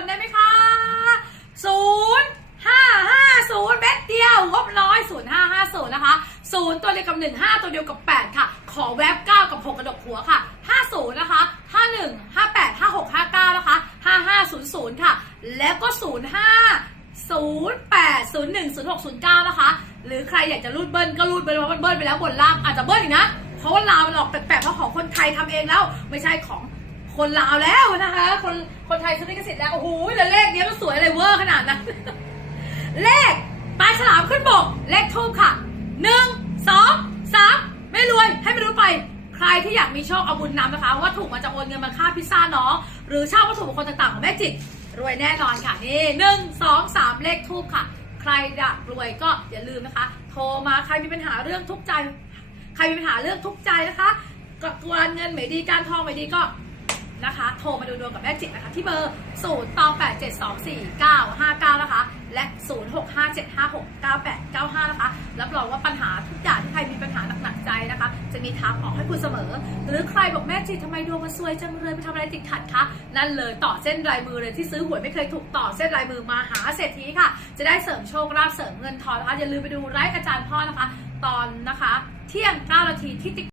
นได้ไหมคะศูนย์ห้าห้าศูนย์เม็ดเดียวงบน้อยศูนย์ห้าห้าศูนย์นะคะศูนย์ตัวเดียวกับหนึ่งห้าตัวเดียวกับแปดค่ะ ขอแวบเก้ากับหกกระดกหัวค่ะห้าศูนย์นะคะห้าหนึ่งห้าแปดห้าหกห้าเก้านะคะห้าห้าศูนย์ศูนย์ค่ะ แล้วก็ศูนย์ห้า0 8 0 1 0 6 0 9นย์หนึ่งศูนย์หกศูนย์เก้านะคะ หรือใครอยากจะรูดเบิ้ลก็รูดไปเลเพราะมันเบิ้ลไปแล้วบนล่างอาจจะเบิ้ลอีกนะเพราะว่าลาวมันออกแปลกๆเพราะของคนไทยทำเองแล้ว ไม่ใช่ของคนลาวแล้วนะคะ ซื้อลิขสิทธิ์แล้วโอ้โหแต่เลขนี้มันสวยอะไรเวอร์ขนาดนั้น เลขปลายฉลามขึ้นบก เลขทูบค่ะหนึ่งสองสามไม่รวยให้ไม่รู้ไป ใครที่อยากมีโชคเอาบุญนำนะคะ ว่าถูกมาจะโอนเงินมาค่าพิซซ่าน้องหรือเช่าวัตถุมงคลต่างๆของแม่จิตรวยแน่นอนค่ะนี่หนึ่งสองสามเลขทูบค่ะ ใครอยากรวยก็อย่าลืมนะคะ โทรมาใครมีปัญหาเรื่องทุกข์ใจ ใครมีปัญหาเรื่องทุกข์ใจนะคะการเงินไม่ดีการทองไม่ดีก็ นะคะ โทรมาดูดวงกับแม่จิตนะคะ ที่เบอร์ 0ตอง8 7 2 4 9 5 9 นะคะ และ 0 6 5 7 5 6 9 8 9 5 นะคะ รับรองว่าปัญหาทุกอย่างที่ใครมีปัญหาหนักๆใจนะคะ จะมีทางออกให้คุณเสมอ หรือใครบอกแม่จิตทำไมดวงมันซวยจังเลยไปทำอะไรติดขัดคะ นั่นเลยต่อเส้นลายมือเลยที่ซื้อหวยไม่เคยถูกต่อเส้นลายมือมาหาเศรษฐีค่ะ จะได้เสริมโชคลาภเสริมเงินทองนะคะอย่าลืมไปดูไลฟ์อาจารย์พ่อนะคะ ตอนนะคะ เที่ยง9นาทีที่